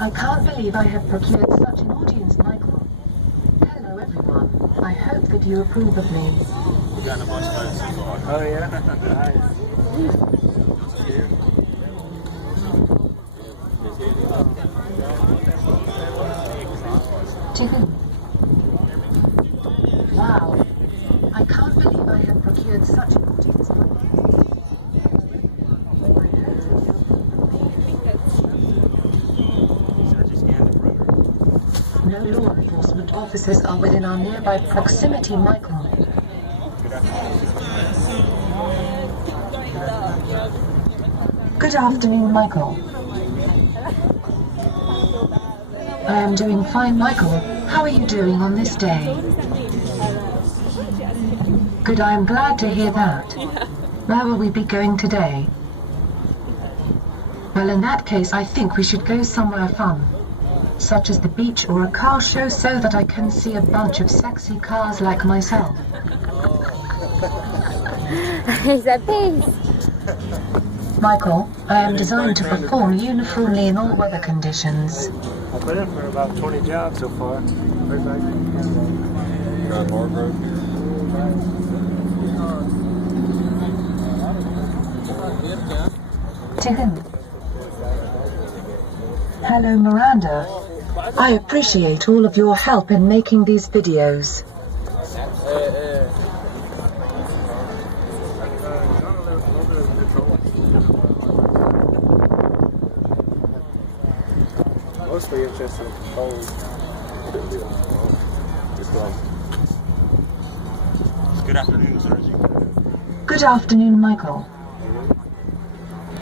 I can't believe I have procured such an audience, Michael. Hello, everyone. I hope that you approve of me. We've gotten a bunch of votes so far. Oh yeah, nice. To whom? Wow. I can't believe I have procured such an audience, Michael. No law enforcement officers are within our nearby proximity, Michael. Good afternoon, Michael. I am doing fine, Michael. How are you doing on this day? Good, I am glad to hear that. Where will we be going today? Well, in that case, I think we should go somewhere fun, such as the beach or a car show, so that I can see a bunch of sexy cars like myself. Is that peace? Michael, I am designed to perform uniformly in all weather conditions. I put in for about 20 jobs so far. Perfect. Got Hargrove To whom? Hello, Miranda. I appreciate all of your help in making these videos. Mostly interested in phones. Good afternoon, sir. Good afternoon, Michael.